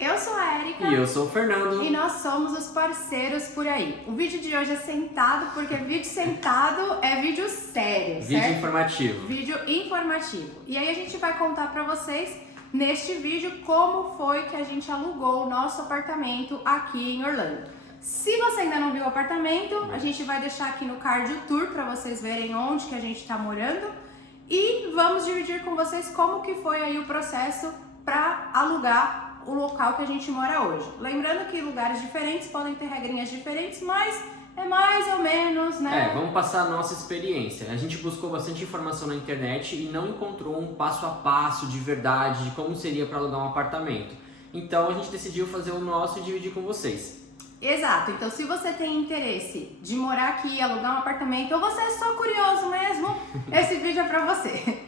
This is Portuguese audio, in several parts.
Eu sou a Erika. E eu sou o Fernando. E nós somos os parceiros por aí. O vídeo de hoje é sentado, porque vídeo sentado é vídeo sério, Vídeo certo? informativo. Vídeo informativo. E aí a gente vai contar pra vocês, neste vídeo, como foi que a gente alugou o nosso apartamento aqui em Orlando. Se você ainda não viu o apartamento, a gente vai deixar aqui no card o tour pra vocês verem onde que a gente tá morando. E vamos dividir com vocês como que foi aí o processo pra alugar o local que a gente mora hoje. Lembrando que lugares diferentes podem ter regrinhas diferentes, mas é mais ou menos, né? Vamos passar a nossa experiência. A gente buscou bastante informação na internet e não encontrou um passo a passo de verdade de como seria para alugar um apartamento. Então a gente decidiu fazer o nosso e dividir com vocês. Exato, então se você tem interesse de morar aqui, alugar um apartamento, ou você é só curioso mesmo, esse vídeo é pra você.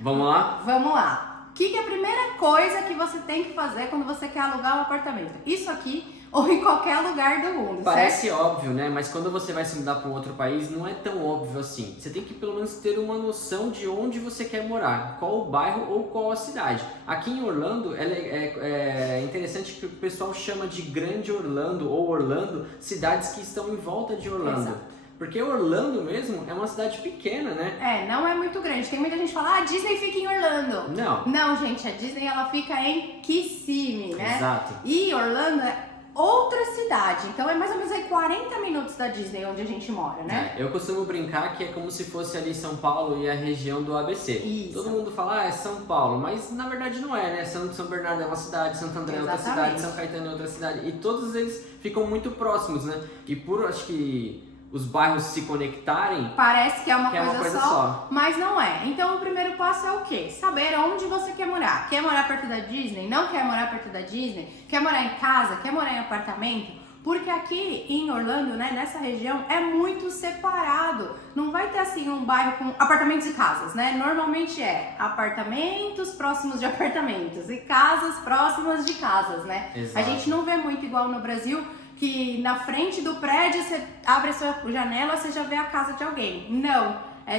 Vamos lá? Vamos lá. O que é a primeira coisa que você tem que fazer quando você quer alugar um apartamento? Isso aqui ou em qualquer lugar do mundo, Parece certo? óbvio, né? Mas quando você vai se mudar para um outro país, não é tão óbvio assim. Você tem que pelo menos ter uma noção de onde você quer morar, qual o bairro ou qual a cidade. Aqui em Orlando, é interessante que o pessoal chama de Grande Orlando ou Orlando, cidades que estão em volta de Orlando. Exato. Porque Orlando mesmo é uma cidade pequena, né? Não é muito grande. Tem muita gente que fala, a Disney fica em Orlando. Não. Não, gente, a Disney ela fica em Kissimmee, né? Exato. E Orlando é outra cidade, então é mais ou menos aí 40 minutos da Disney onde a gente mora, né? Eu costumo brincar que é como se fosse ali São Paulo e a região do ABC. Isso. Todo mundo fala, é São Paulo, mas na verdade não é, né? São Bernardo é uma cidade, Santo André é outra cidade, São Caetano é outra cidade. E todos eles ficam muito próximos, né? E por, acho que, os bairros se conectarem, parece que é uma coisa só, mas não é. Então o primeiro passo é o quê? Saber onde você quer morar. Quer morar perto da Disney? Não quer morar perto da Disney? Quer morar em casa? Quer morar em apartamento? Porque aqui em Orlando, né, nessa região, é muito separado. Não vai ter assim um bairro com apartamentos e casas, né? Normalmente é apartamentos próximos de apartamentos e casas próximas de casas, né? Exato. A gente não vê muito igual no Brasil, que na frente do prédio você abre a sua janela, você já vê a casa de alguém. Não,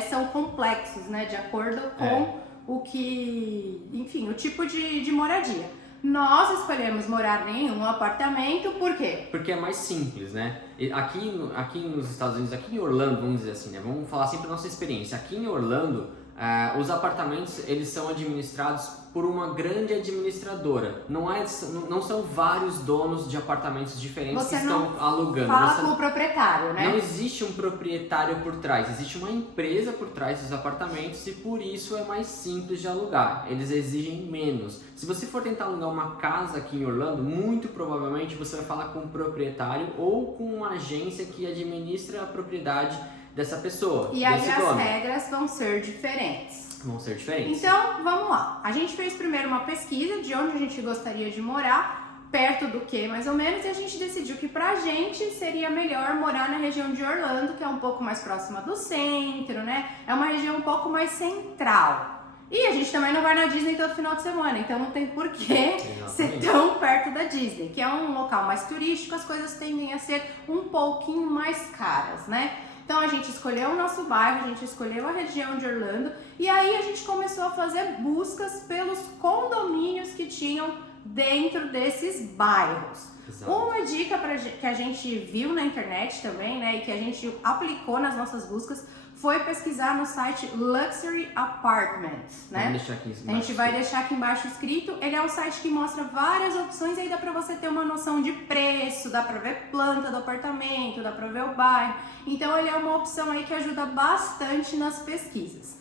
são complexos, né, de acordo com o que, enfim, o tipo de moradia. Nós escolhemos morar em um apartamento, por quê? Porque é mais simples, né? Aqui nos Estados Unidos, aqui em Orlando, vamos dizer assim, né? Vamos falar sempre da nossa experiência. Aqui em Orlando, os apartamentos, eles são administrados por uma grande administradora. Não são vários donos de apartamentos diferentes que estão alugando. Fala com o proprietário, né? Não existe um proprietário por trás, existe uma empresa por trás dos apartamentos e por isso é mais simples de alugar. Eles exigem menos. Se você for tentar alugar uma casa aqui em Orlando, muito provavelmente você vai falar com o proprietário ou com uma agência que administra a propriedade dessa pessoa. E aí as regras vão ser diferentes. Vão ser diferentes. Então, vamos lá. A gente fez primeiro uma pesquisa de onde a gente gostaria de morar, perto do que, mais ou menos, e a gente decidiu que pra gente seria melhor morar na região de Orlando, que é um pouco mais próxima do centro, né? É uma região um pouco mais central. E a gente também não vai na Disney todo final de semana, então não tem porquê ser tão perto da Disney, que é um local mais turístico, as coisas tendem a ser um pouquinho mais caras, né? Então a gente escolheu o nosso bairro, a gente escolheu a região de Orlando e aí a gente começou a fazer buscas pelos condomínios que tinham dentro desses bairros. Exato. Uma dica que a gente viu na internet também, né, e que a gente aplicou nas nossas buscas foi pesquisar no site Luxury Apartments, né? Vamos deixar aqui embaixo. A gente vai deixar aqui embaixo escrito. Ele é um site que mostra várias opções e aí dá pra você ter uma noção de preço, dá pra ver planta do apartamento, dá pra ver o bairro. Então ele é uma opção aí que ajuda bastante nas pesquisas.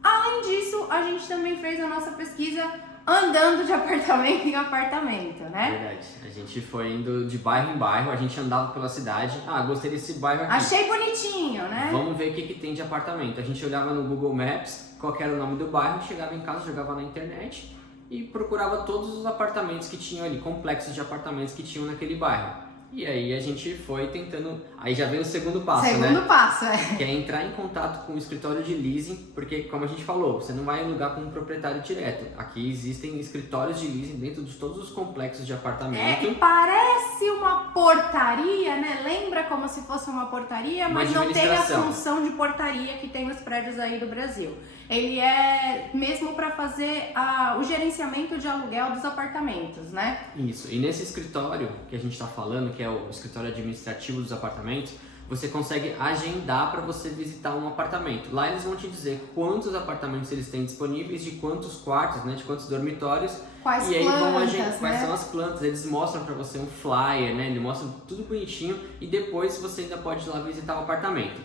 Além disso, a gente também fez a nossa pesquisa andando de apartamento em apartamento, né? Verdade. A gente foi indo de bairro em bairro, a gente andava pela cidade. Gostei desse bairro aqui. Achei bonitinho, né? Vamos ver o que tem de apartamento. A gente olhava no Google Maps, qual que era o nome do bairro, chegava em casa, jogava na internet e procurava todos os apartamentos que tinham ali, complexos de apartamentos que tinham naquele bairro. E aí a gente foi tentando, aí já vem o segundo passo, Segundo passo, Que é entrar em contato com o escritório de leasing, porque como a gente falou, você não vai alugar com um proprietário direto. Aqui existem escritórios de leasing dentro de todos os complexos de apartamento. E parece uma portaria, né? Lembra como se fosse uma portaria, mas não tem a função de portaria que tem nos prédios aí do Brasil. ele é mesmo para fazer o gerenciamento de aluguel dos apartamentos, né? Isso. E nesse escritório que a gente está falando, que é o escritório administrativo dos apartamentos, você consegue agendar para você visitar um apartamento. Lá eles vão te dizer quantos apartamentos eles têm disponíveis, de quantos quartos, né, de quantos dormitórios. Quais e aí plantas, vão agendar quais né? são as plantas. Eles mostram para você um flyer, né? Eles mostram tudo bonitinho e depois você ainda pode ir lá visitar o apartamento.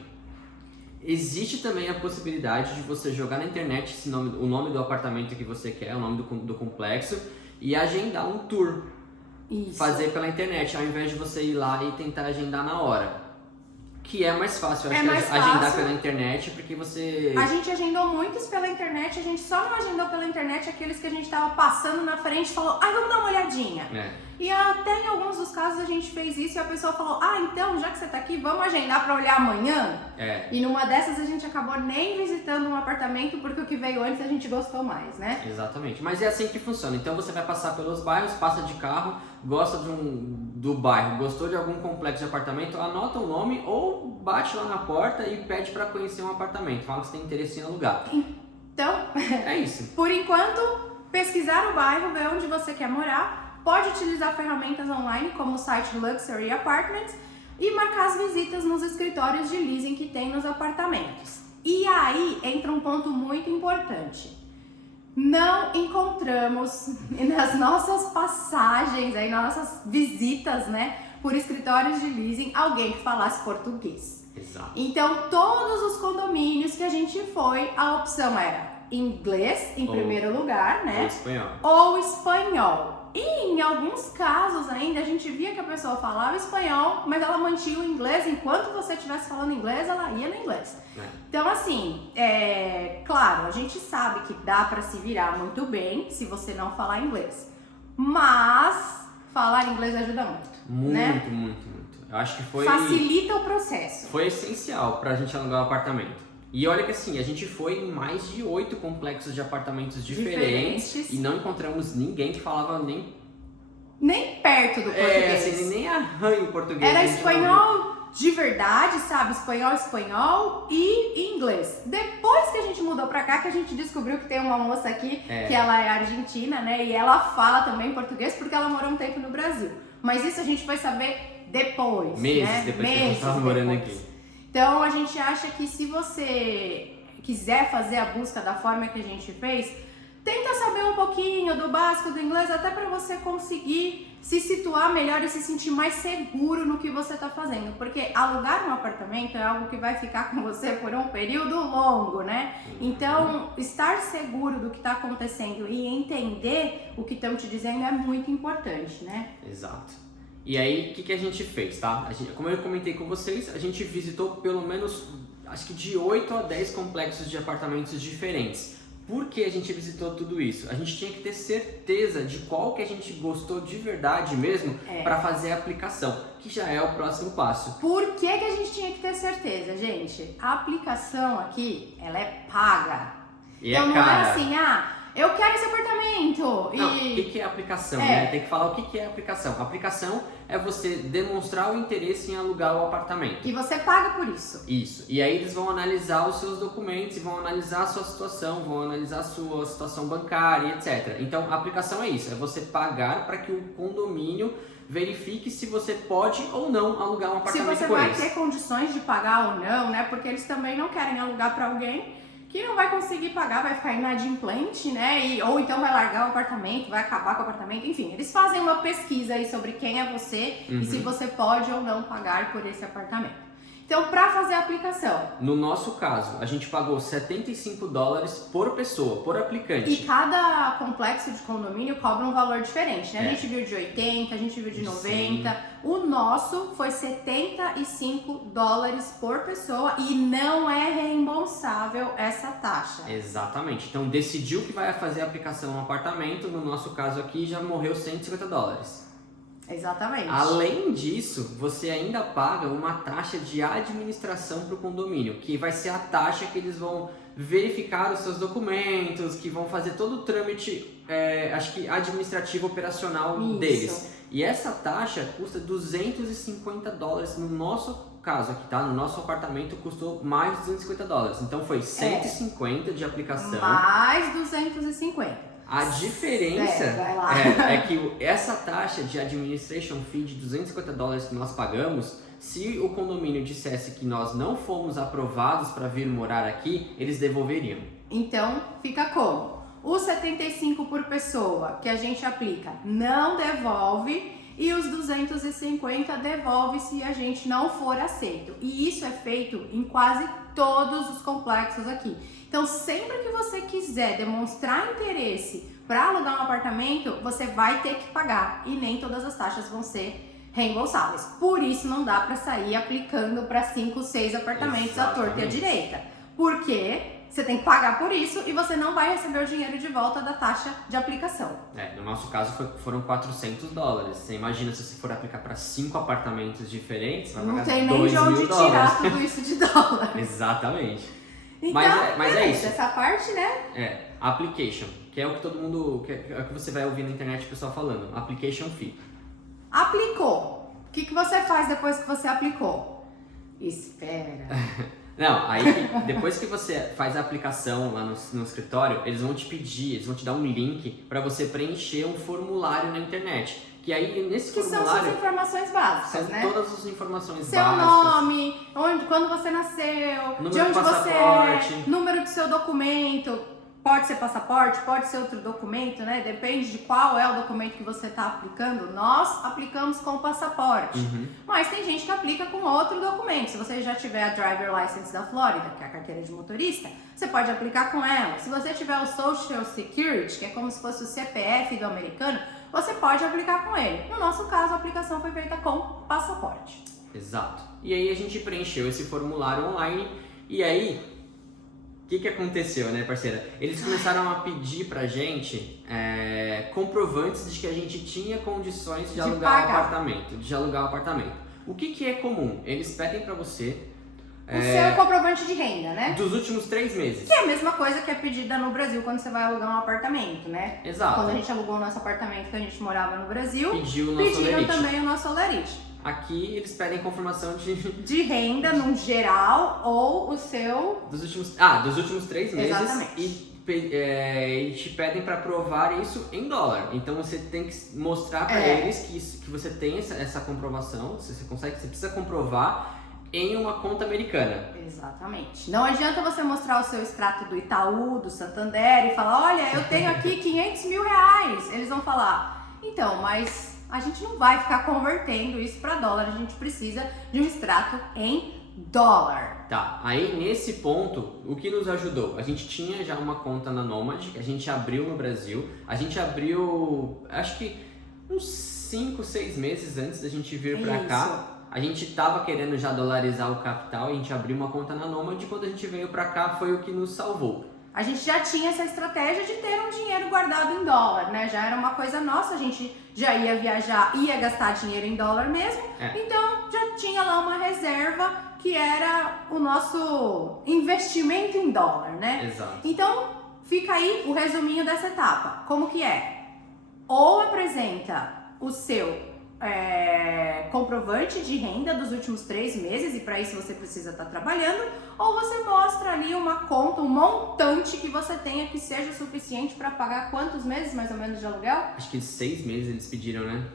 Existe também a possibilidade de você jogar na internet o nome do apartamento que você quer, o nome do complexo, e agendar um tour. Isso. Fazer pela internet, ao invés de você ir lá e tentar agendar na hora. Que é mais fácil, eu acho, mais agendar fácil. pela internet, porque você... A gente agendou muitos pela internet, a gente só não agendou pela internet aqueles que a gente tava passando na frente e falou, vamos dar uma olhadinha. E até em alguns dos casos a gente fez isso e a pessoa falou, então, já que você tá aqui, vamos agendar pra olhar amanhã? E numa dessas a gente acabou nem visitando um apartamento, porque o que veio antes a gente gostou mais, né? Exatamente, mas é assim que funciona. Então você vai passar pelos bairros, passa de carro, gosta do bairro, gostou de algum complexo de apartamento, anota o nome ou bate lá na porta e pede pra conhecer um apartamento, fala que você tem interesse em alugar. Então, é isso. Por enquanto, pesquisar o bairro, ver onde você quer morar, pode utilizar ferramentas online como o site Luxury Apartments e marcar as visitas nos escritórios de leasing que tem nos apartamentos. E aí entra um ponto muito importante. Não encontramos nas nossas passagens, aí, nas nossas visitas, né, por escritórios de leasing, alguém que falasse português. Exato. Então, todos os condomínios que a gente foi, a opção era inglês em primeiro lugar, né? Ou espanhol. Ou espanhol. E em alguns casos ainda a gente via que a pessoa falava espanhol, mas ela mantinha o inglês. Enquanto você estivesse falando inglês, ela ia no inglês. Então, assim, claro, a gente sabe que dá pra se virar muito bem se você não falar inglês. Mas falar inglês ajuda muito. Muito, né? muito. Eu acho que foi... Facilita o processo. Foi essencial pra gente alugar o apartamento. E olha que assim, a gente foi em mais de 8 complexos de apartamentos diferentes. E não encontramos ninguém que falava nem perto do português. Assim, nem arranho o português. Era espanhol de verdade, sabe? Espanhol e inglês. Depois que a gente mudou pra cá, que a gente descobriu que tem uma moça aqui, que ela é argentina, né? E ela fala também português porque ela morou um tempo no Brasil. Mas isso a gente foi saber depois, Meses né? depois que a gente tava morando aqui. Então a gente acha que se você quiser fazer a busca da forma que a gente fez, tenta saber um pouquinho do básico do inglês, até para você conseguir se situar melhor e se sentir mais seguro no que você está fazendo. Porque alugar um apartamento é algo que vai ficar com você por um período longo, né? Então, estar seguro do que está acontecendo e entender o que estão te dizendo é muito importante, né? Exato. E aí, o que a gente fez, tá? Como eu comentei com vocês, a gente visitou pelo menos, acho que de 8 a 10 complexos de apartamentos diferentes. Por que a gente visitou tudo isso? A gente tinha que ter certeza de qual que a gente gostou de verdade mesmo para fazer a aplicação, que já é o próximo passo. Por que a gente tinha que ter certeza, gente? A aplicação aqui, ela é paga. E então é não cara. é assim, eu quero esse apartamento. Não, o que é aplicação, né? Tem que falar o que é aplicação. A aplicação é você demonstrar o interesse em alugar o apartamento. E você paga por isso. Isso. E aí eles vão analisar os seus documentos e vão analisar a sua situação, vão analisar a sua situação bancária, etc. Então, a aplicação é isso, é você pagar para que o condomínio verifique se você pode ou não alugar um apartamento se você vai ter condições de pagar ou não, né? Porque eles também não querem alugar para alguém que não vai conseguir pagar, vai ficar inadimplente, né? Ou então vai largar o apartamento, vai acabar com o apartamento. Enfim, eles fazem uma pesquisa aí sobre quem é você e se você pode ou não pagar por esse apartamento. Então, para fazer a aplicação... No nosso caso, a gente pagou $75 por pessoa, por aplicante. E cada complexo de condomínio cobra um valor diferente, né? A gente viu de 80, a gente viu de 90. Sim. O nosso foi $75 por pessoa e não é reembolsável essa taxa. Exatamente. Então, decidiu que vai fazer a aplicação no apartamento, no nosso caso aqui, já morreu $150. Exatamente. Além disso, você ainda paga uma taxa de administração para o condomínio, que vai ser a taxa que eles vão verificar os seus documentos, que vão fazer todo o trâmite, acho que administrativo operacional deles. E essa taxa custa $250 no nosso caso aqui, tá? No nosso apartamento custou mais de 250 dólares. Então foi 150 de aplicação. Mais 250. A diferença vai lá. é que essa taxa de administration fee de 250 dólares que nós pagamos, se o condomínio dissesse que nós não fomos aprovados para vir morar aqui, eles devolveriam. Então, fica como? Os 75 por pessoa que a gente aplica não devolve e os 250 devolve se a gente não for aceito. E isso é feito em quase todos os complexos aqui. Então, sempre que você quiser demonstrar interesse para alugar um apartamento, você vai ter que pagar e nem todas as taxas vão ser reembolsáveis. Por isso, não dá para sair aplicando para 5, 6 apartamentos à torta e à direita. Porque você tem que pagar por isso e você não vai receber o dinheiro de volta da taxa de aplicação. No nosso caso foram 400 dólares. Você imagina se você for aplicar para 5 apartamentos diferentes, vai pagar não tem nem de onde tirar tudo isso de dólar. Exatamente. Então, mas é isso. Essa parte, né? Application, que é o que todo mundo, que é o que você vai ouvir na internet o pessoal falando. Application fee. Aplicou. O que você faz depois que você aplicou? Espera. Não, aí depois que você faz a aplicação lá no escritório, eles vão te pedir, eles vão te dar um link para você preencher um formulário na internet. Que aí nesse formulário são suas informações básicas, são né? todas as informações seu básicas. Seu nome, quando você nasceu, número de onde você passaporte. é, número do seu documento. Pode ser passaporte, pode ser outro documento, né? Depende de qual é o documento que você está aplicando. Nós aplicamos com o passaporte. Mas tem gente que aplica com outro documento. Se você já tiver a Driver License da Flórida, que é a carteira de motorista, você pode aplicar com ela. Se você tiver o Social Security, que é como se fosse o CPF do americano, você pode aplicar com ele. No nosso caso, a aplicação foi feita com passaporte. Exato. E aí a gente preencheu esse formulário online e aí... O que aconteceu, né, parceira? Eles começaram a pedir pra gente comprovantes de que a gente tinha condições de alugar o apartamento. O que é comum? Eles pedem pra você... O seu comprovante de renda, né? Dos últimos 3 meses. Que é a mesma coisa que é pedida no Brasil quando você vai alugar um apartamento, né? Exato. Quando a gente alugou o nosso apartamento que a gente morava no Brasil, pediram também o nosso Olerite. Aqui eles pedem confirmação de renda no geral ou o seu... Dos últimos 3 meses. Exatamente. E te pedem para provar isso em dólar. Então você tem que mostrar para eles que você tem essa comprovação, você precisa comprovar em uma conta americana. Exatamente. Não adianta você mostrar o seu extrato do Itaú, do Santander e falar, olha, eu tenho aqui 500 mil reais. Eles vão falar, então, mas a gente não vai ficar convertendo isso para dólar, a gente precisa de um extrato em dólar. Tá, aí nesse ponto, o que nos ajudou? A gente tinha já uma conta na Nomad, que a gente abriu no Brasil. A gente abriu, acho que uns 5, 6 meses antes da gente vir pra cá. A gente tava querendo já dolarizar o capital e a gente abriu uma conta na Nomad. E quando a gente veio pra cá foi o que nos salvou. A gente já tinha essa estratégia de ter um dinheiro guardado em dólar, né? Já era uma coisa nossa, a gente já ia viajar, ia gastar dinheiro em dólar mesmo. Então já tinha lá uma reserva que era o nosso investimento em dólar, né? Exato. Então fica aí o resuminho dessa etapa. Como que é? Ou apresenta o seu comprovante de renda dos últimos 3 meses e para isso você precisa estar trabalhando, ou você mostra ali uma conta, um montante que você tenha que seja o suficiente para pagar quantos meses mais ou menos de aluguel? Acho que 6 meses eles pediram, né?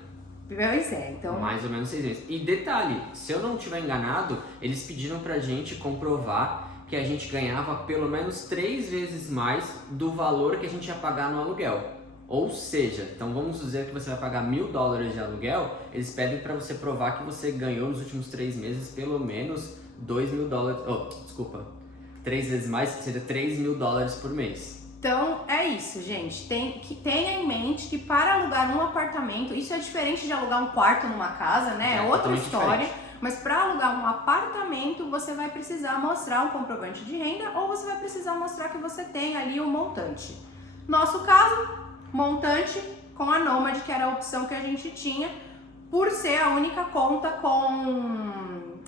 Pois é, então... Mais ou menos 6 meses. E detalhe, se eu não estiver enganado, eles pediram pra gente comprovar que a gente ganhava pelo menos 3 vezes mais do valor que a gente ia pagar no aluguel. Ou seja, então vamos dizer que você vai pagar $1.000 de aluguel, eles pedem para você provar que você ganhou nos últimos 3 meses pelo menos $2.000, 3 vezes mais, seria $3.000 por mês. Então é isso, gente, tenha em mente que para alugar um apartamento, isso é diferente de alugar um quarto numa casa, né? É outra história. Diferente. Mas para alugar um apartamento, você vai precisar mostrar um comprovante de renda ou você vai precisar mostrar que você tem ali o montante. Nosso caso, montante com a Nomad, que era a opção que a gente tinha, por ser a única conta com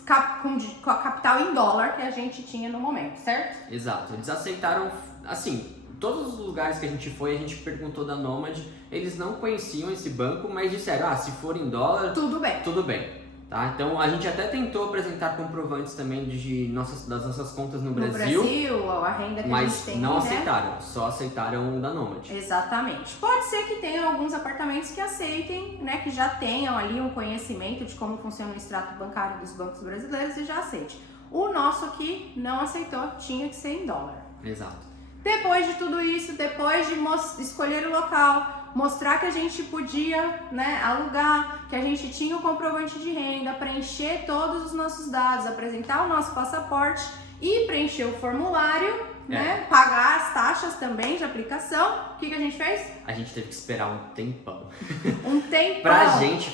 a capital em dólar que a gente tinha no momento, certo? Exato, eles aceitaram, assim, todos os lugares que a gente foi, a gente perguntou da Nomad, eles não conheciam esse banco, mas disseram, se for em dólar... Tudo bem. Tudo bem. Tá? Então a gente até tentou apresentar comprovantes também das nossas contas no Brasil, a renda que a mas gente tem, não né? aceitaram, só aceitaram o da Nomad. Exatamente. Pode ser que tenham alguns apartamentos que aceitem, né, que já tenham ali um conhecimento de como funciona o extrato bancário dos bancos brasileiros e já aceite. O nosso aqui não aceitou, tinha que ser em dólar. Exato. Depois de tudo isso, depois de escolher o local, mostrar que a gente podia, né, alugar, que a gente tinha o comprovante de renda, preencher todos os nossos dados, apresentar o nosso passaporte e preencher o formulário, né, pagar as taxas também de aplicação, o que a gente fez? A gente teve que esperar um tempão. Um tempão. Pra gente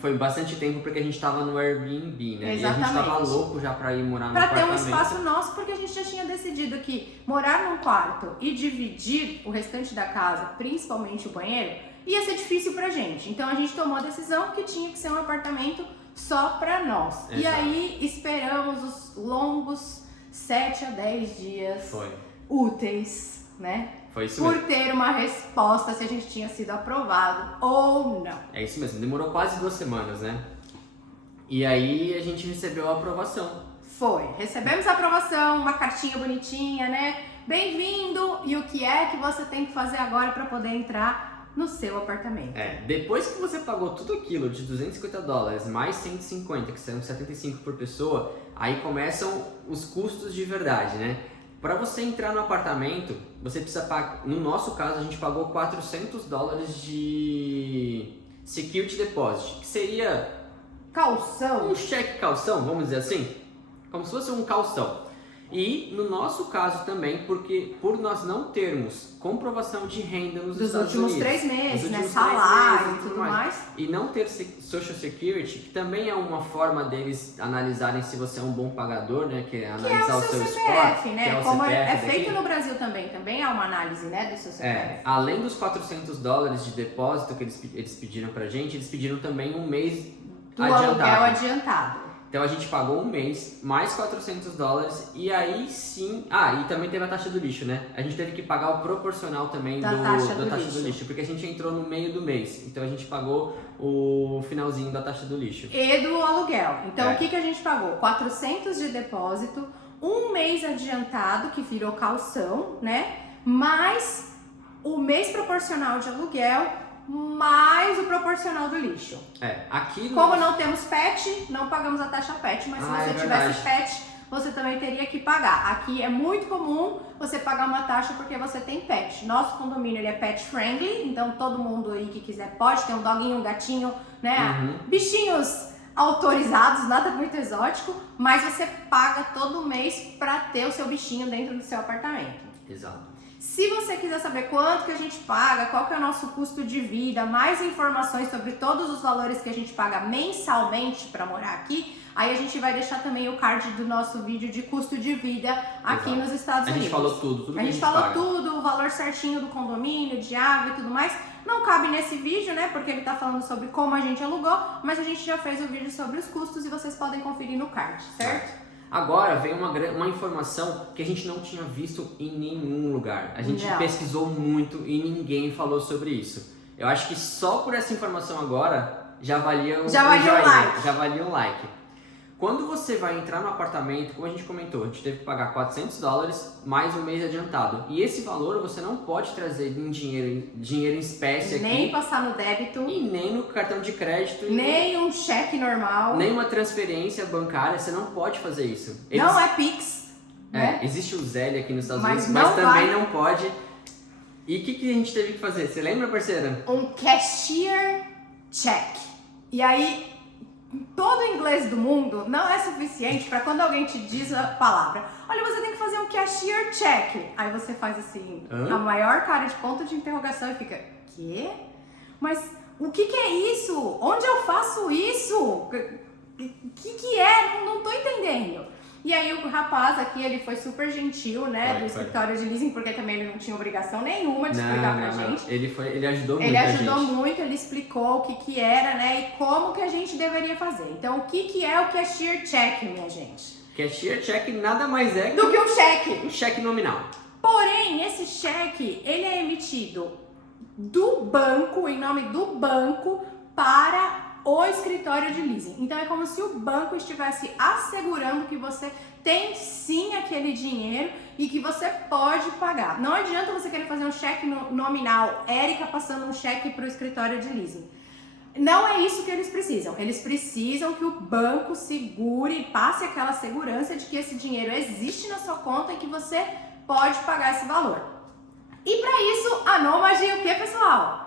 foi bastante tempo porque a gente tava no Airbnb, né? Exatamente. E a gente tava louco já pra ir morar no pra ter apartamento. um espaço nosso, porque a gente já tinha decidido que morar num quarto e dividir o restante da casa, principalmente o banheiro, ia ser difícil pra gente. Então a gente tomou a decisão que tinha que ser um apartamento só pra nós. Exato. E aí esperamos os longos 7 a 10 dias úteis, né? Foi isso por mesmo. ter uma resposta se a gente tinha sido aprovado ou não. É isso mesmo, demorou quase 2 semanas, né? E aí a gente recebeu a aprovação. Foi, recebemos a aprovação, uma cartinha bonitinha, né? Bem-vindo! E o que é que você tem que fazer agora para poder entrar no seu apartamento? Depois que você pagou tudo aquilo de $250 mais 150, que são 75 por pessoa, aí começam os custos de verdade, né? Para você entrar no apartamento, você precisa pagar, no nosso caso a gente pagou $400 de security deposit, que seria calção, um cheque calção, vamos dizer assim, como se fosse um calção. E no nosso caso também, porque por nós não termos comprovação de renda nos Estados últimos Unidos, 3 meses, né? últimos 3 salário meses e tudo mais. E não ter Social Security, que também é uma forma deles analisarem se você é um bom pagador, né? Que é analisar o o seu CPF, score, né? que é o Como CPF é daqui. feito no Brasil também é uma análise, né, do seu CPF. Além dos $400 de depósito que eles pediram pra gente, eles pediram também um mês do adiantado. aluguel adiantado. Então a gente pagou um mês, mais $400 e aí sim... e também teve a taxa do lixo, né? A gente teve que pagar o proporcional também da taxa do lixo, porque a gente entrou no meio do mês. Então a gente pagou o finalzinho da taxa do lixo. E do aluguel. Então o que a gente pagou? 400 de depósito, um mês adiantado, que virou calção, né? Mais o mês proporcional de aluguel, mais o proporcional do lixo. Aqui no... Como não temos PET, não pagamos a taxa PET, mas se você tivesse PET, você também teria que pagar. Aqui é muito comum você pagar uma taxa porque você tem PET. Nosso condomínio ele é pet friendly, então todo mundo aí que quiser pode ter um doguinho, um gatinho, né? Bichinhos autorizados, nada muito exótico, mas você paga todo mês para ter o seu bichinho dentro do seu apartamento. Exato. Se você quiser saber quanto que a gente paga, qual que é o nosso custo de vida, mais informações sobre todos os valores que a gente paga mensalmente para morar aqui, aí a gente vai deixar também o card do nosso vídeo de custo de vida aqui nos Estados Unidos. A gente falou tudo a gente falou tudo, o valor certinho do condomínio, de água e tudo mais. Não cabe nesse vídeo, né, porque ele tá falando sobre como a gente alugou, mas a gente já fez o vídeo sobre os custos e vocês podem conferir no card, certo? Agora vem uma informação que a gente não tinha visto em nenhum lugar. A gente pesquisou muito e ninguém falou sobre isso. Eu acho que só por essa informação agora já valia um like. Já valia um like. Quando você vai entrar no apartamento, como a gente comentou, a gente teve que pagar $400 mais um mês adiantado. E esse valor você não pode trazer em dinheiro em espécie aqui. Nem passar no débito. E nem no cartão de crédito. Nem um cheque normal. Nem uma transferência bancária, você não pode fazer isso. Não é Pix. Né? Existe o Zelle aqui nos Estados Unidos, mas também não pode. E o que a gente teve que fazer? Você lembra, parceira? Um cashier check. E aí... todo o inglês do mundo não é suficiente para quando alguém te diz a palavra, olha, você tem que fazer um cashier check. Aí você faz assim, a maior cara de ponto de interrogação e fica, quê? Mas o que é isso? Onde eu faço isso? O que é? Não tô entendendo. E aí o rapaz aqui, ele foi super gentil, né, do escritório de leasing, porque também ele não tinha obrigação nenhuma de explicar pra gente. Ele ajudou muito Ele ajudou muito, ele explicou o que era, né, e como que a gente deveria fazer. Então, o que é o cashier check, minha gente? Cashier check nada mais é do que um cheque. Um cheque nominal. Porém, esse cheque, ele é emitido do banco, em nome do banco, para o no escritório de leasing. Então é como se o banco estivesse assegurando que você tem sim aquele dinheiro e que você pode pagar. Não adianta você querer fazer um cheque nominal, Érica passando um cheque para o escritório de leasing. Não é isso que eles precisam. Eles precisam que o banco segure e passe aquela segurança de que esse dinheiro existe na sua conta e que você pode pagar esse valor. E para isso, a Nomad, o que, pessoal?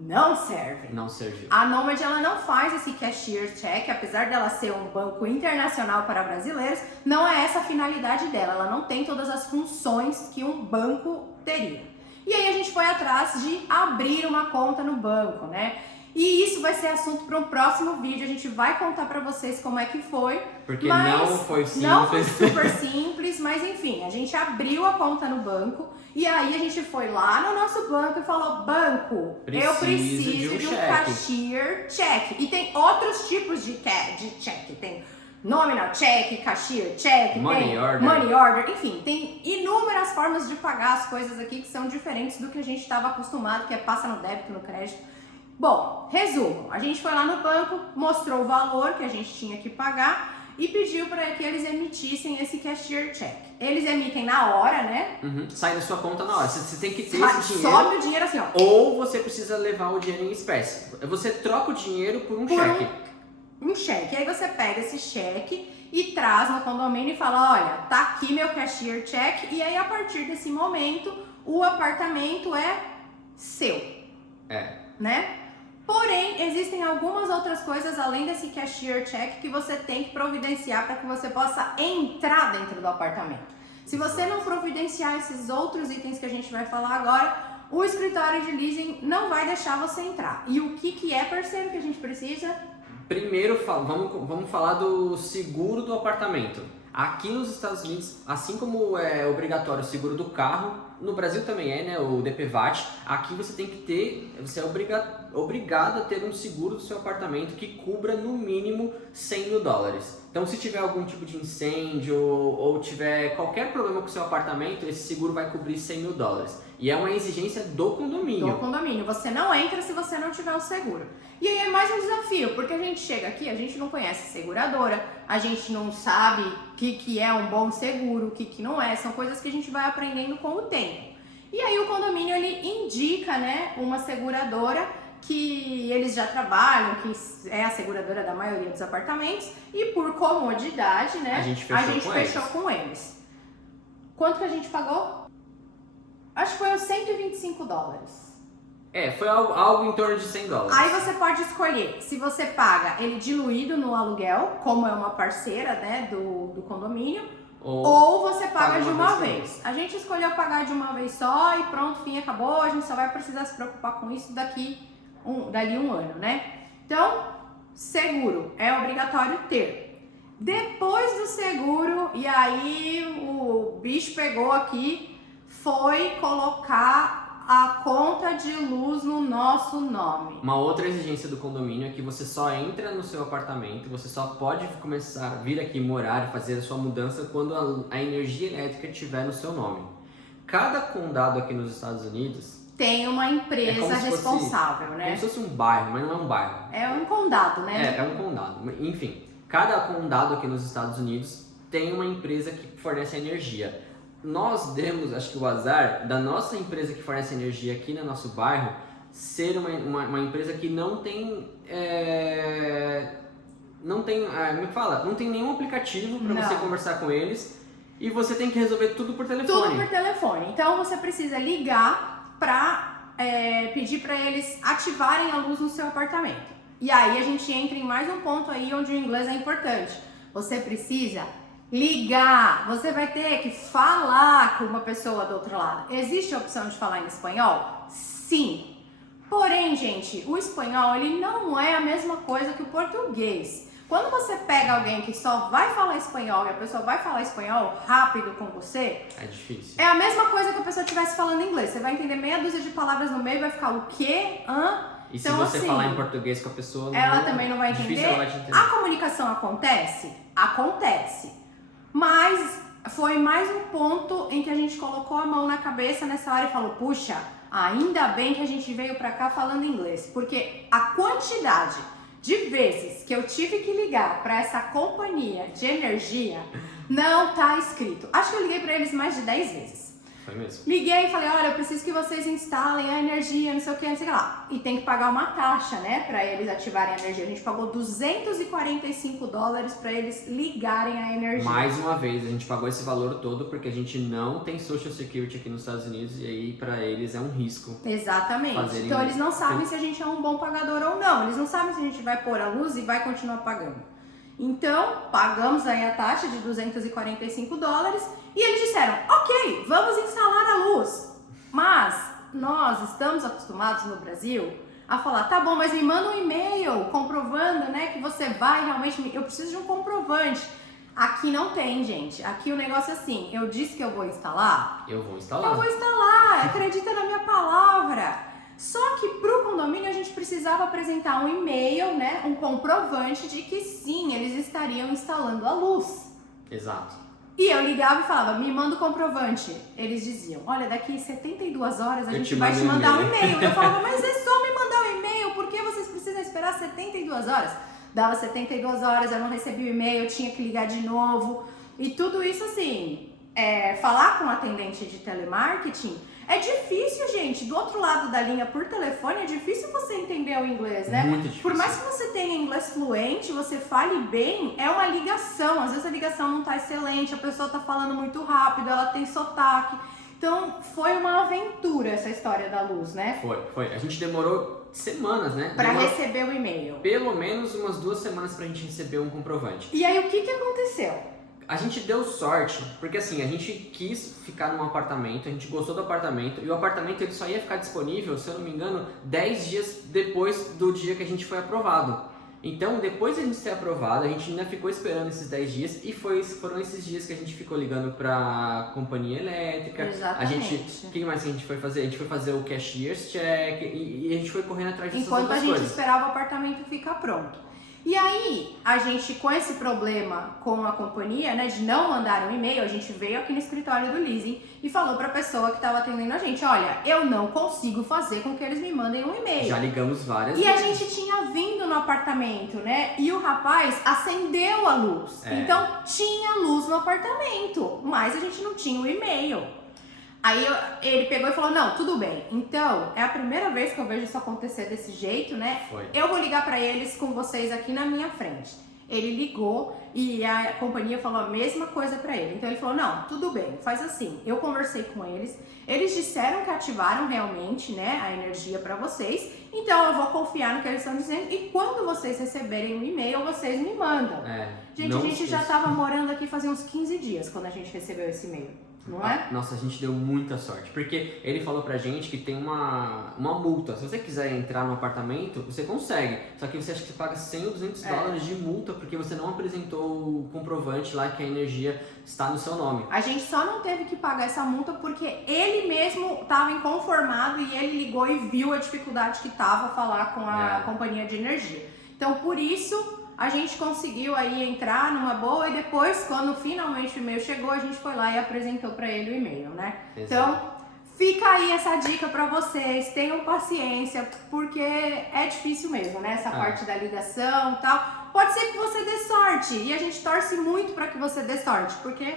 Não serve. Não serviu. A Nomad, ela não faz esse cashier check, apesar dela ser um banco internacional para brasileiros, não é essa a finalidade dela. Ela não tem todas as funções que um banco teria. E aí a gente foi atrás de abrir uma conta no banco, né? E isso vai ser assunto para um próximo vídeo. A gente vai contar para vocês como é que foi. Porque não foi simples. Não foi super simples, mas enfim, a gente abriu a conta no banco e aí a gente foi lá no nosso banco e falou: banco, eu preciso de um cashier check. E tem outros tipos de check. Tem nominal check, cashier check, money order, enfim, tem inúmeras formas de pagar as coisas aqui que são diferentes do que a gente estava acostumado, que é passa no débito, no crédito. Bom, resumo, a gente foi lá no banco, mostrou o valor que a gente tinha que pagar e pediu para que eles emitissem esse cashier check. Eles emitem na hora, né? Sai da sua conta na hora. Você tem que ter esse dinheiro. Sobe o dinheiro assim, ó. Ou você precisa levar o dinheiro em espécie. Você troca o dinheiro por um cheque. Um cheque. Aí você pega esse cheque e traz no condomínio e fala: olha, tá aqui meu cashier check. E aí, a partir desse momento, o apartamento é seu. Né? Porém, existem algumas outras coisas além desse cashier check que você tem que providenciar para que você possa entrar dentro do apartamento. Se você não providenciar esses outros itens que a gente vai falar agora, o escritório de leasing não vai deixar você entrar. E o que é, parceiro, que a gente precisa? Primeiro, vamos falar do seguro do apartamento. Aqui nos Estados Unidos, assim como é obrigatório o seguro do carro, no Brasil também é, né, o DPVAT, aqui você tem que ter, você é obrigado a ter um seguro do seu apartamento que cubra no mínimo $100.000. Então, se tiver algum tipo de incêndio ou tiver qualquer problema com o seu apartamento, esse seguro vai cobrir $100.000. E é uma exigência do condomínio. Do condomínio. Você não entra se você não tiver o seguro. E aí é mais um desafio, porque a gente chega aqui, a gente não conhece seguradora, a gente não sabe o que é um bom seguro, o que não é. São coisas que a gente vai aprendendo com o tempo. E aí o condomínio, ele indica, né, uma seguradora que eles já trabalham, que é a seguradora da maioria dos apartamentos, e por comodidade, né, a gente fechou com eles. Quanto que a gente pagou? Acho que foi uns $125. Foi algo em torno de $100. Aí você pode escolher se você paga ele diluído no aluguel, como é uma parceira, né, do condomínio, ou você paga de uma vez. A gente escolheu pagar de uma vez só e pronto, fim, acabou. A gente só vai precisar se preocupar com isso dali um ano, né? Então, seguro é obrigatório ter. Depois do seguro, e aí o bicho pegou aqui, foi colocar a conta de luz no nosso nome. Uma outra exigência do condomínio é que você só entra no seu apartamento, você só pode começar a vir aqui morar e fazer a sua mudança quando a energia elétrica estiver no seu nome. Cada condado aqui nos Estados Unidos tem uma empresa responsável, né? Como se fosse um bairro, mas não é um bairro. É um condado, né? É um condado. Enfim, cada condado aqui nos Estados Unidos tem uma empresa que fornece energia. Nós demos, acho que o azar da nossa empresa que fornece energia aqui no nosso bairro ser uma empresa que não tem não tem nenhum aplicativo para você conversar com eles e você tem que resolver tudo por telefone. Tudo por telefone. Então você precisa ligar para pedir para eles ativarem a luz no seu apartamento. E aí a gente entra em mais um ponto aí onde o inglês é importante. Você precisa ligar, você vai ter que falar com uma pessoa do outro lado. Existe a opção de falar em espanhol? Sim. Porém, gente, o espanhol ele não é a mesma coisa que o português. Quando você pega alguém que só vai falar espanhol e a pessoa vai falar espanhol rápido com você, é difícil. É a mesma coisa que a pessoa estivesse falando inglês. Você vai entender meia dúzia de palavras no meio e vai ficar o quê? E então, se você assim, falar em português com a pessoa, ela também não vai entender. Ela vai te entender. A comunicação acontece? Acontece. Mas foi mais um ponto em que a gente colocou a mão na cabeça nessa hora e falou: puxa, ainda bem que a gente veio pra cá falando inglês, porque a quantidade de vezes que eu tive que ligar para essa companhia de energia, não tá escrito. Acho que eu liguei para eles mais de 10 vezes. Foi mesmo. Liguei e falei, olha, eu preciso que vocês instalem a energia, não sei o que, não sei o que lá. E tem que pagar uma taxa, né, pra eles ativarem a energia. A gente pagou $245 pra eles ligarem a energia. Mais uma vez, a gente pagou esse valor todo porque a gente não tem Social Security aqui nos Estados Unidos e aí pra eles é um risco. Exatamente. Então eles não sabem se a gente é um bom pagador ou não. Eles não sabem se a gente vai pôr a luz e vai continuar pagando. Então, pagamos aí a taxa de $245 e eles disseram, ok, vamos instalar a luz. Mas nós estamos acostumados no Brasil a falar, tá bom, mas me manda um e-mail comprovando, né, que você vai realmente, eu preciso de um comprovante. Aqui não tem, gente. Aqui o negócio é assim, eu disse que eu vou instalar. Eu vou instalar. Eu vou instalar, acredita na minha palavra. Só que para o condomínio a gente precisava apresentar um e-mail, né, um comprovante de que sim, eles estariam instalando a luz. Exato. E eu ligava e falava, me manda o comprovante. Eles diziam, olha, daqui 72 horas a gente vai te mandar um e-mail. Eu falava, mas é só me mandar um e-mail, por que vocês precisam esperar 72 horas? Dava 72 horas, eu não recebi o e-mail, eu tinha que ligar de novo. E tudo isso assim, falar com um atendente de telemarketing é difícil, gente. Do outro lado da linha por telefone é difícil você entender o inglês, né? Muito difícil. Por mais que você tenha inglês fluente, você fale bem, é uma ligação. Às vezes a ligação não tá excelente, a pessoa tá falando muito rápido, ela tem sotaque. Então foi uma aventura essa história da luz, né? Foi. A gente demorou semanas, né? Pra receber o e-mail. Pelo menos umas 2 semanas pra gente receber um comprovante. E aí o que aconteceu? A gente deu sorte, porque assim, a gente quis ficar num apartamento, a gente gostou do apartamento, e o apartamento ele só ia ficar disponível, se eu não me engano, 10 dias depois do dia que a gente foi aprovado. Então, depois de a gente ser aprovado, a gente ainda ficou esperando esses 10 dias, e foram esses dias que a gente ficou ligando pra companhia elétrica. Exatamente. O que mais que a gente foi fazer? A gente foi fazer o cashier's check, e a gente foi correndo atrás dessas outras coisas. Enquanto a gente coisas. esperava o apartamento ficar pronto. E aí, a gente, com esse problema com a companhia, né, de não mandar um e-mail, a gente veio aqui no escritório do leasing e falou pra pessoa que estava atendendo a gente, olha, eu não consigo fazer com que eles me mandem um e-mail. Já ligamos várias vezes. E a gente tinha vindo no apartamento, né, e o rapaz acendeu a luz. Então, tinha luz no apartamento, mas a gente não tinha o e-mail. Aí ele pegou e falou, não, tudo bem, então é a primeira vez que eu vejo isso acontecer desse jeito, né? Eu vou ligar pra eles com vocês aqui na minha frente. Ele ligou e a companhia falou a mesma coisa pra ele. Então ele falou, não, tudo bem, faz assim. Eu conversei com eles, eles disseram que ativaram realmente, né, a energia pra vocês. Então eu vou confiar no que eles estão dizendo e quando vocês receberem um e-mail, vocês me mandam. Gente, a gente já tava morando aqui fazia uns 15 dias quando a gente recebeu esse e-mail. Não é? Nossa, a gente deu muita sorte, porque ele falou pra gente que tem uma multa. Se você quiser entrar no apartamento, você consegue. Só que você acha que você paga 100 ou 200 dólares de multa porque você não apresentou o comprovante lá que a energia está no seu nome. A gente só não teve que pagar essa multa porque ele mesmo estava inconformado e ele ligou e viu a dificuldade que estava falar com a companhia de energia. Então, por isso, a gente conseguiu aí entrar numa boa e depois, quando finalmente o e-mail chegou, a gente foi lá e apresentou para ele o e-mail, né? Exato. Então, fica aí essa dica para vocês, tenham paciência, porque é difícil mesmo, né? Essa parte da ligação e tal. Pode ser que você dê sorte e a gente torce muito para que você dê sorte, porque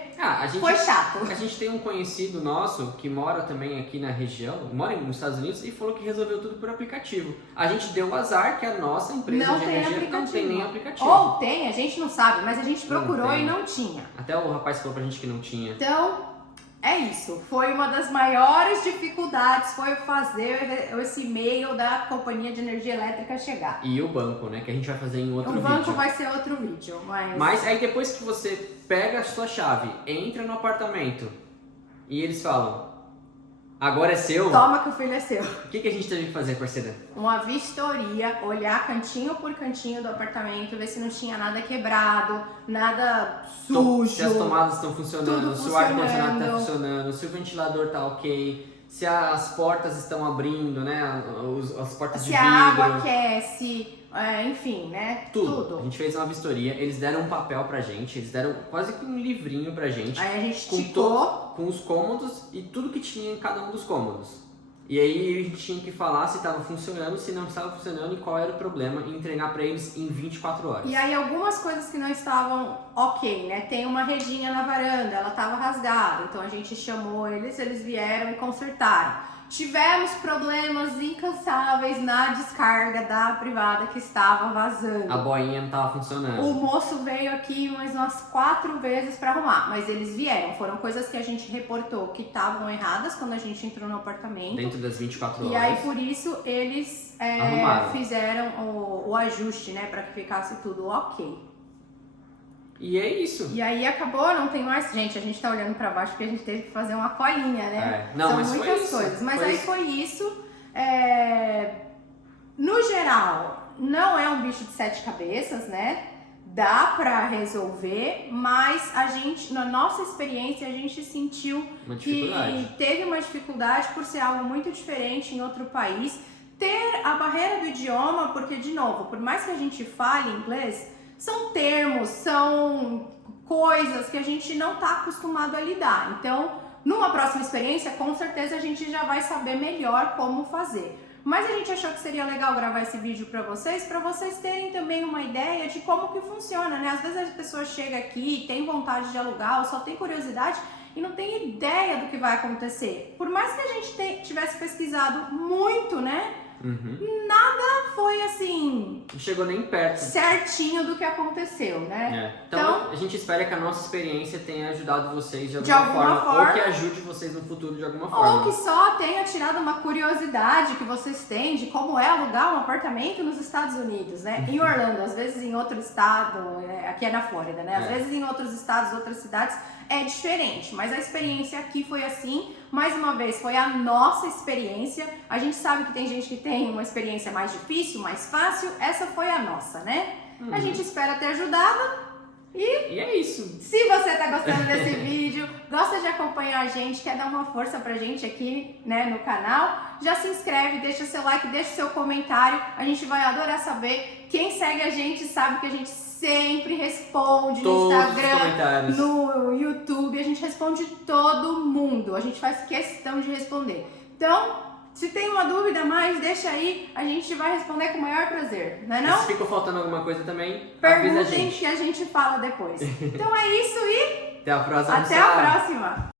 foi chato. A gente tem um conhecido nosso que mora também aqui na região, mora nos Estados Unidos e falou que resolveu tudo por aplicativo. A gente deu o azar que a nossa empresa de energia não tem nem aplicativo. Ou tem, a gente não sabe, mas a gente procurou e não tinha. Até o rapaz falou pra gente que não tinha. Então, é isso. Foi uma das maiores dificuldades, foi fazer esse e-mail da companhia de energia elétrica chegar. E o banco, né? Que a gente vai fazer em outro vídeo. O banco vai ser outro vídeo, Mas aí depois que você pega a sua chave, entra no apartamento e eles falam, agora é seu. Toma que o filho é seu. O que a gente teve que fazer, parceira? Uma vistoria, olhar cantinho por cantinho do apartamento, ver se não tinha nada quebrado, nada sujo. Se as tomadas estão funcionando, se o ar-condicionado está funcionando, se o ventilador está ok, se as portas estão abrindo, né? As portas de vidro. Se a água aquece, enfim, né? Tudo. A gente fez uma vistoria, eles deram um papel pra gente, eles deram quase que um livrinho pra gente. Aí a gente ticou. Com os cômodos e tudo que tinha em cada um dos cômodos. E aí a gente tinha que falar se estava funcionando, se não estava funcionando e qual era o problema e entregar para eles em 24 horas. E aí algumas coisas que não estavam ok, né? Tem uma redinha na varanda, ela estava rasgada, então a gente chamou eles vieram e consertaram. Tivemos problemas incansáveis na descarga da privada que estava vazando. A boinha não estava funcionando. O moço veio aqui umas 4 vezes para arrumar, mas eles vieram. Foram coisas que a gente reportou que estavam erradas quando a gente entrou no apartamento. Dentro das 24 horas. E aí, por isso, eles fizeram o ajuste, né, para que ficasse tudo ok. E é isso. E aí acabou, não tem mais. Gente, a gente tá olhando pra baixo porque a gente teve que fazer uma colinha, né? Não, São mas muitas foi isso. coisas. Mas Foi aí isso. foi isso. No geral, não é um bicho de 7 cabeças, né? Dá pra resolver, mas a gente, na nossa experiência, a gente sentiu que teve uma dificuldade por ser algo muito diferente em outro país. Ter a barreira do idioma, porque, de novo, por mais que a gente fale inglês, são termos, são coisas que a gente não está acostumado a lidar. Então, numa próxima experiência, com certeza a gente já vai saber melhor como fazer. Mas a gente achou que seria legal gravar esse vídeo para vocês terem também uma ideia de como que funciona, né? Às vezes a pessoa chega aqui, tem vontade de alugar ou só tem curiosidade e não tem ideia do que vai acontecer. Por mais que a gente tivesse pesquisado muito, né? Nada foi assim... Não chegou nem perto. Certinho do que aconteceu, né? Então, a gente espera que a nossa experiência tenha ajudado vocês de alguma forma. Ou que ajude vocês no futuro de alguma forma. Ou que só tenha tirado uma curiosidade que vocês têm de como é alugar um apartamento nos Estados Unidos, né? Em Orlando, às vezes em outro estado, aqui é na Flórida, né? Às vezes em outros estados, outras cidades, é diferente. Mas a experiência aqui foi assim. Mais uma vez, foi a nossa experiência. A gente sabe que tem gente que tem uma experiência mais difícil, mais fácil. Essa foi a nossa, né? A gente espera ter ajudado. E é isso. Se você tá gostando desse vídeo, gosta de acompanhar a gente, quer dar uma força pra gente aqui, né, no canal, já se inscreve, deixa seu like, deixa seu comentário. A gente vai adorar saber. Quem segue a gente sabe que a gente sempre responde no Instagram, no YouTube, a gente responde todo mundo. A gente faz questão de responder. Então, se tem uma dúvida mais, deixa aí, a gente vai responder com o maior prazer, não é não? Se ficou faltando alguma coisa também, avisa a gente. Perguntem que a gente fala depois. Então é isso e até a próxima. até a próxima!